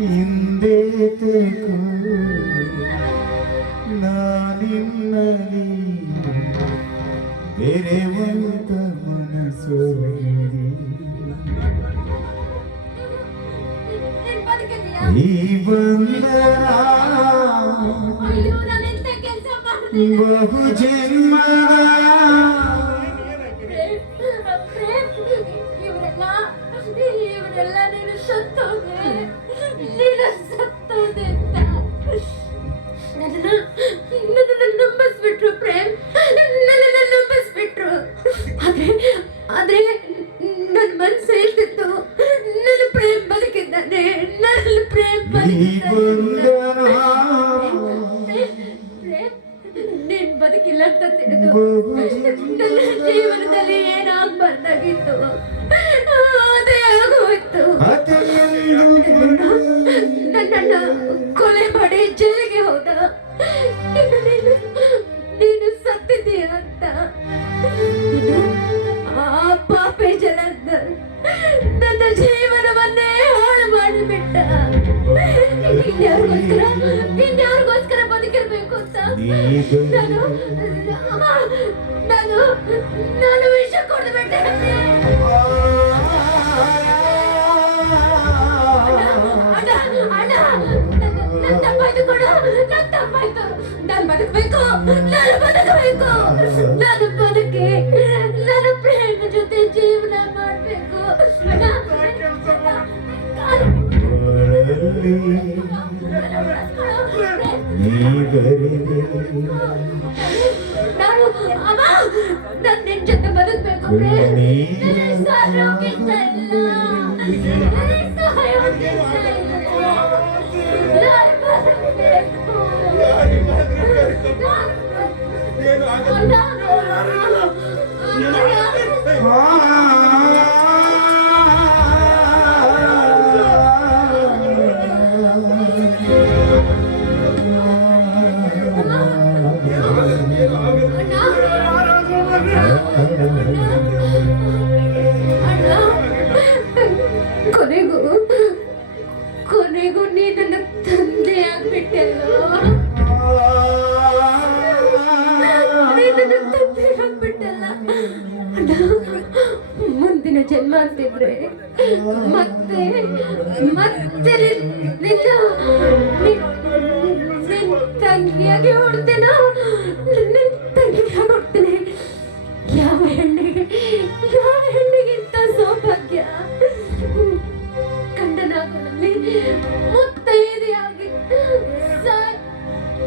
ಹಿಂದೇತಕ್ಕೋ ನಾನಿನ್ನಲಿ ಬೆರೆವಂತ ಮನಸ್ಸು? ಈ ಮಾಡ್ದೆ? ಬಹು ಜನ್ಮದ ಇವ್ರೆಲ್ಲ ಇವರೆಲ್ಲ ನೀನು ಸತ್ತೋದೆ ನೀನ್ ಬದುಕಿಲ್ಲ ಅಂತ ತಿಳಿದು ನನ್ನ ಜೀವನದಲ್ಲಿ ಏನಾಗ್ಬಾರ್ದಾಗಿತ್ತು? ತಪ್ಪಾಯ್ತು ಕೊಡು ನನ್ನ ತಪ್ಪಾಯ್ತು ನಾನು ಬದುಕಬೇಕು ನಾನು ಬದುಕಬೇಕು ನಾನು ಬದುಕಿ ನನ್ನ ಪ್ರೇಮ ಜೊತೆ ಜೀವನ ಮಾಡಬೇಕು ಅಣ್ಣ ನಾನು ಅಮ್ಮ ನಾನು ನಿನ್ ಜೊತೆ ಬದುಕಬೇಕು ನನಗೆ ಸಾಯೋಕೆ ಇಷ್ಟ ಇಲ್ಲ ನನಗೆ ಸಾಯೋಕೆ ಇಷ್ಟ ಇಲ್ಲ ಆಗ್ಬಿಟ್ಟಲ್ಲ ಅಣ್ಣ ಮುಂದಿನ ಜನ್ಮ ಅಂತಿದ್ರೆ ಮತ್ತೆ ಮತ್ತೆ ನಿನ್ನ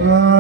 Uh,